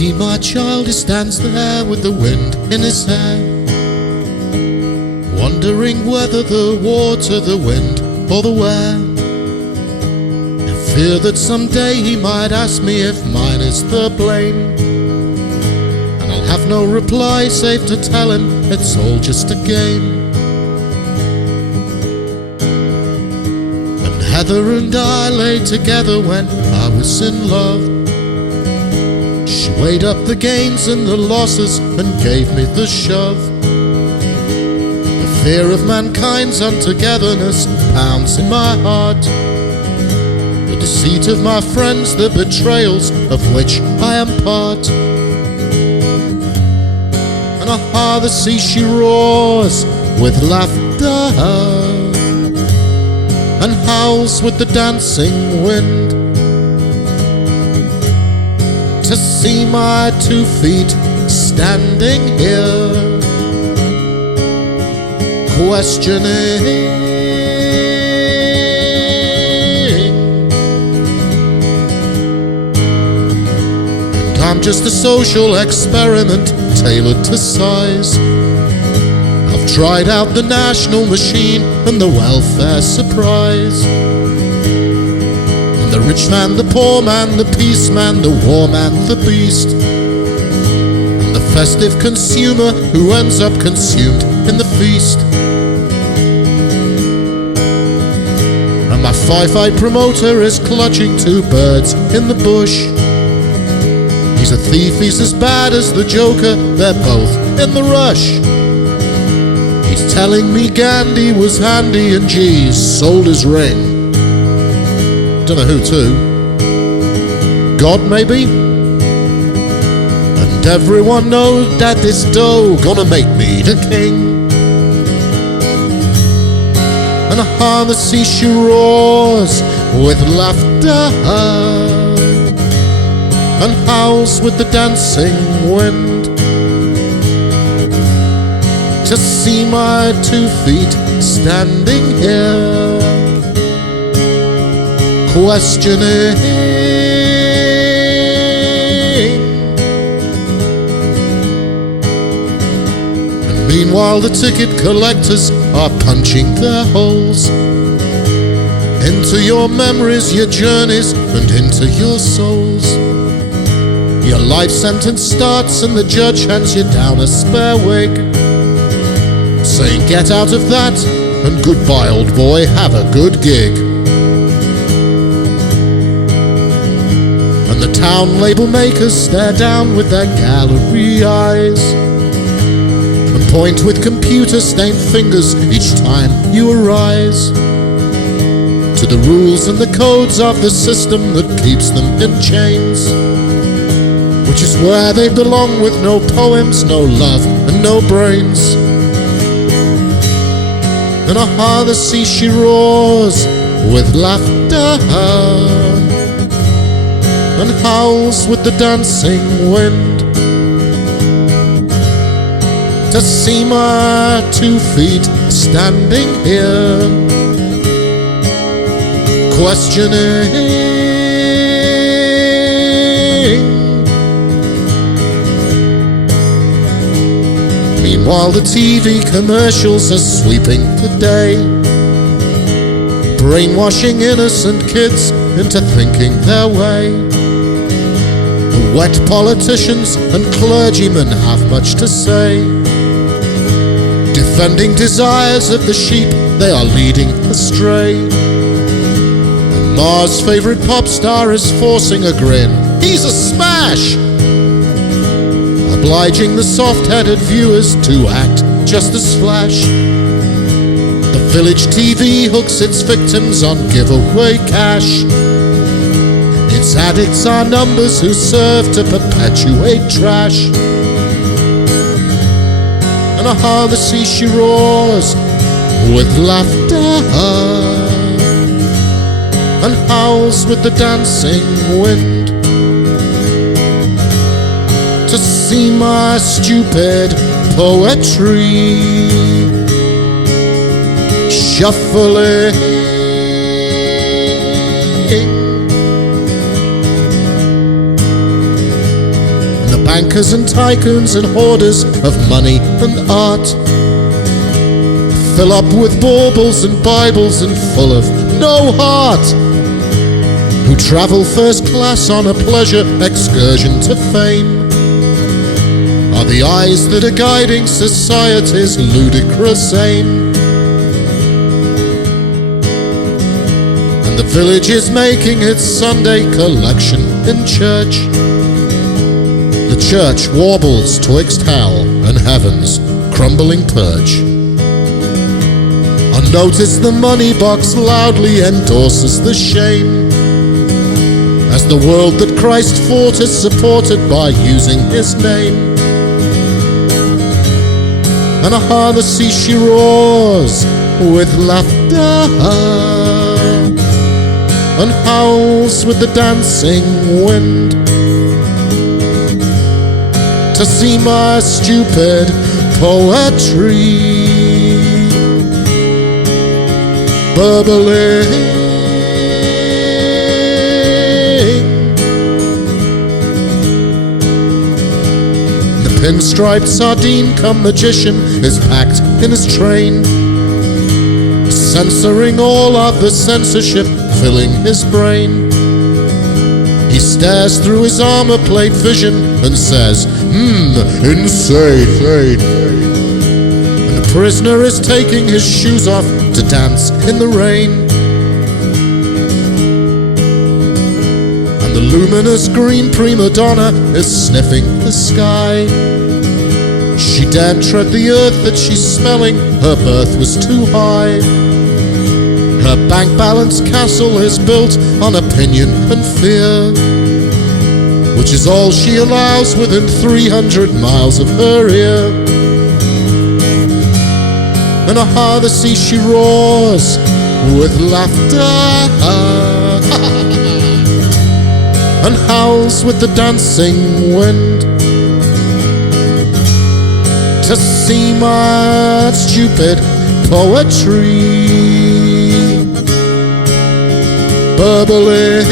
Mickey, my child, he stands there with the wind in his hair, wondering whether the water, the wind, or the where. I fear that someday he might ask me if mine is the blame, and I'll have no reply save to tell him it's all just a game. And Heather and I lay together when I was in love. She weighed up the gains and the losses and gave me the shove. The fear of mankind's untogetherness pounds in my heart. The deceit of my friends, the betrayals of which I am part. And the sea she roars with laughter and howls with the dancing wind. To see my 2 feet standing here, questioning, and I'm just a social experiment tailored to size. I've tried out the national machine and the welfare surprise. The rich man, the poor man, the peace man, the war man, the beast, and the festive consumer who ends up consumed in the feast. And my fi-fi promoter is clutching 2 birds in the bush. He's a thief, he's as bad as the Joker, they're both in the rush. He's telling me Gandhi was handy and geez, sold his ring. Don't know who to. God maybe? And everyone knows that this dough gonna make me the king. And the sea she roars with laughter and howls with the dancing wind. To see my 2 feet standing here, questioning, and meanwhile the ticket collectors are punching their holes into your memories, your journeys, and into your souls. Your life sentence starts and the judge hands you down a spare wig, saying get out of that and goodbye old boy, have a good gig. The town label makers stare down with their gallery eyes and point with computer-stained fingers each time you arise to the rules and the codes of the system that keeps them in chains, which is where they belong with no poems, no love, and no brains. And the sea she roars with laughter and howls with the dancing wind. To see my 2 feet standing here, questioning, meanwhile the TV commercials are sweeping the day, brainwashing innocent kids into thinking their way. Wet politicians and clergymen have much to say, defending desires of the sheep they are leading astray. And Mars' favourite pop star is forcing a grin, he's a smash, obliging the soft-headed viewers to act just as flash. The village TV hooks its victims on giveaway cash. Its addicts are numbers who serve to perpetuate trash. And the sea she roars with laughter and howls with the dancing wind. To see my stupid poetry shuffling, bankers and tycoons and hoarders of money and art, fill up with baubles and Bibles and full of no heart, who travel first class on a pleasure excursion to fame, are the eyes that are guiding society's ludicrous aim. And the village is making its Sunday collection in church. The church warbles twixt hell and heaven's crumbling perch. Unnoticed, the money box loudly endorses the shame, as the world that Christ fought is supported by using his name. And aha, the sea she roars with laughter and howls with the dancing wind, to see my stupid poetry bubbling. The pinstriped sardine come magician is packed in his train, censoring all of the censorship filling his brain. He stares through his armor-plate vision and says, insane. And the prisoner is taking his shoes off to dance in the rain. And the luminous green prima donna is sniffing the sky. She daren't tread the earth that she's smelling, her birth was too high. Her bank balance castle is built on opinion and fear, which is all she allows within 300 miles of her ear. And aha, the sea she roars with laughter and howls with the dancing wind, to see my stupid poetry bubbling.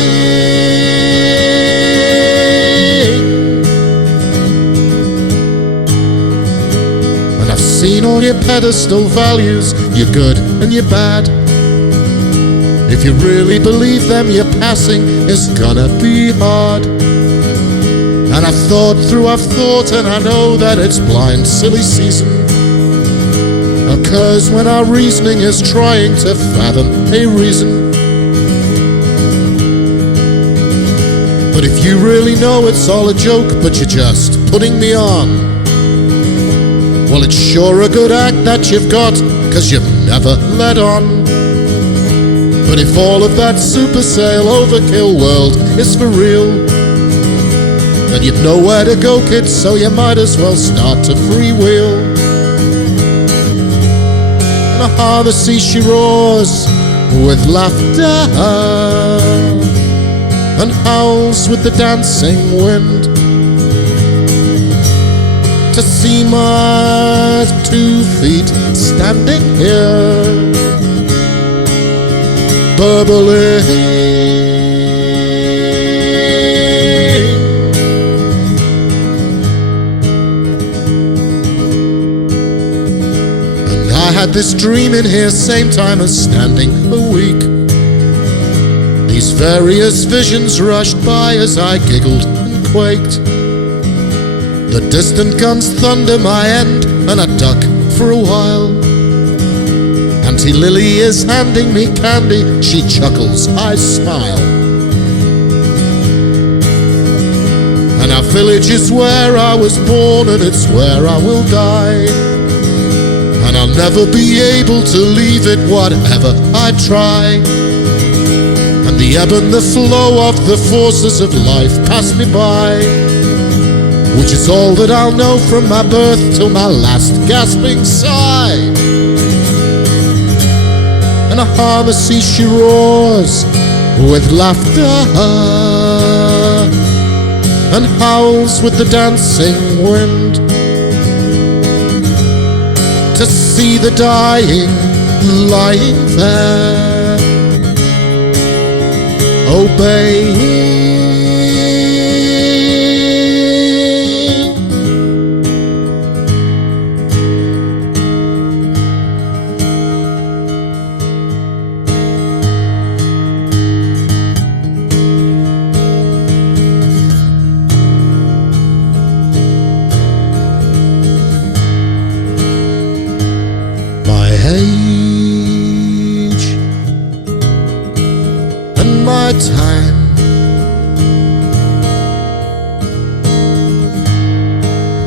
And I've seen all your pedestal values, your good and your bad. If you really believe them, your passing is gonna be hard. And I've thought, and I know that it's blind, silly season occurs when our reasoning is trying to fathom a reason. But if you really know it's all a joke, but you're just putting me on, well, it's sure a good act that you've got, 'cause you've never let on. But if all of that super sale overkill world is for real, then you've nowhere to go, kids, so you might as well start to freewheel. And aha, the sea she roars with laughter and howls with the dancing wind, to see my 2 feet standing here bubbling. And I had this dream in here same time as standing a week. These various visions rushed by as I giggled and quaked. The distant guns thunder my end, and I duck for a while. Auntie Lily is handing me candy, she chuckles, I smile. And our village is where I was born, and it's where I will die. And I'll never be able to leave it, whatever I try. And the ebb and the flow of the forces of life pass me by, which is all that I'll know from my birth till my last gasping sigh. And aha, the sea she roars with laughter and howls with the dancing wind, to see the dying lying there, obeying. my time.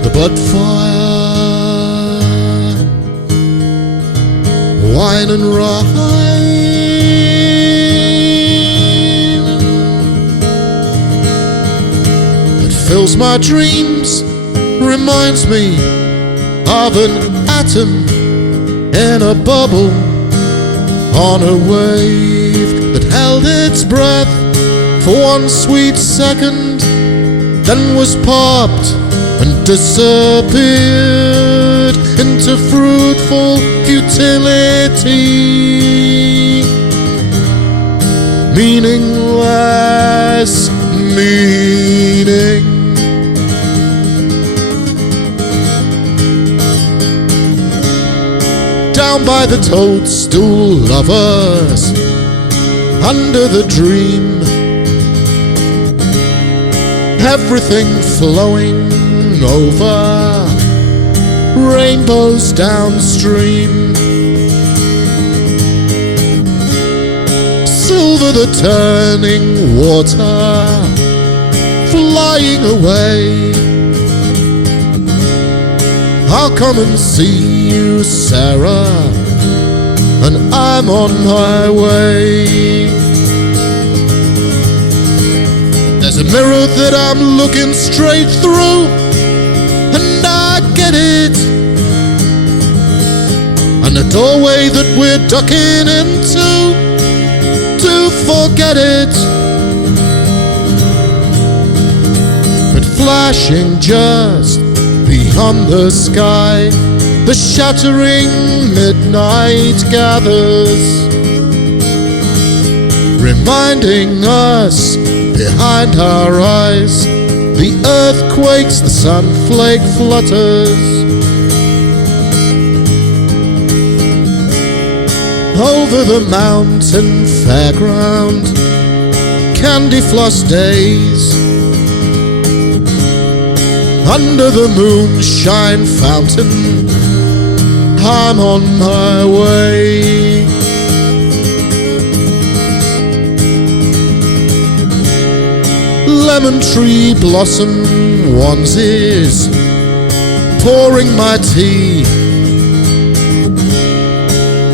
The blood fire, wine and rye, that fills my dreams, reminds me of an atom in a bubble on a wave that held its breath for one sweet second, then was popped and disappeared into fruitful futility. Meaningless meaning. Down by the toadstool lovers, under the dream, everything flowing over, rainbows downstream. Silver the turning water, flying away. I'll come and see you, Sarah, and I'm on my way. There's a mirror that I'm looking straight through, and I get it, and a doorway that we're ducking into to forget it. But flashing just beyond the sky, the shattering midnight gathers, reminding us behind our eyes, the earth quakes, the sunflake flutters. Over the mountain fairground, candy floss days, under the moonshine fountain, I'm on my way. Lemon tree blossom onesies, pouring my tea.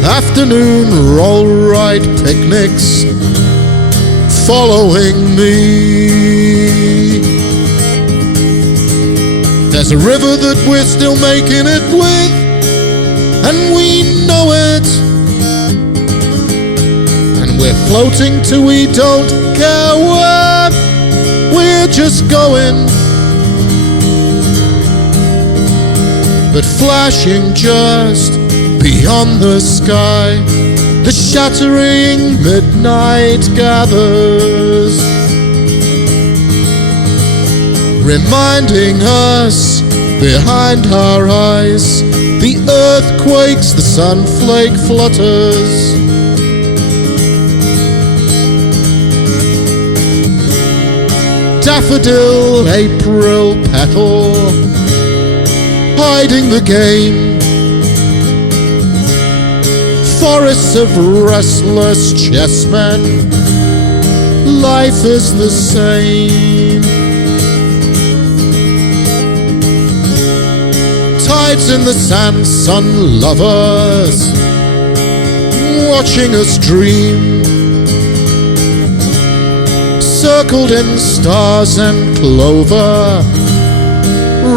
Afternoon roll-right picnics, following me. There's a river that we're still making it with, and we know it, and we're floating till we don't care where, we're just going. But flashing just beyond the sky, the shattering midnight gathers, reminding us behind our eyes, the earth quakes, the sunflake flutters. Daffodil, April petal, hiding the game. Forests of restless chessmen, life is the same. Tides in the sand, sun lovers, watching us dream, circled in stars and clover,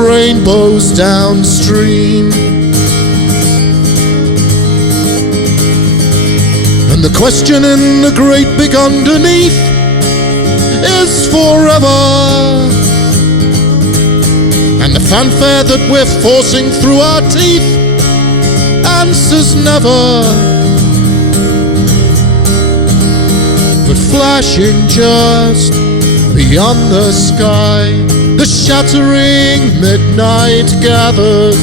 rainbows downstream. And the question in the great big underneath is forever, and the fanfare that we're forcing through our teeth answers never. But flashing just beyond the sky, the shattering midnight gathers,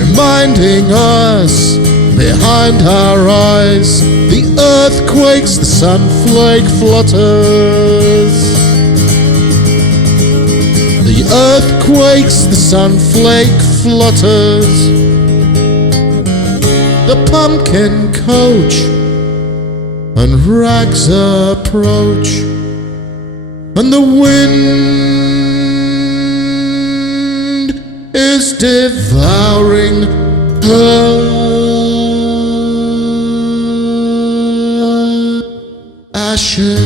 reminding us behind our eyes, the earth quakes, the sunflake flutters. The earth quakes, the sunflake flutters. The pumpkin coach and rags approach, and the wind is devouring her ashes.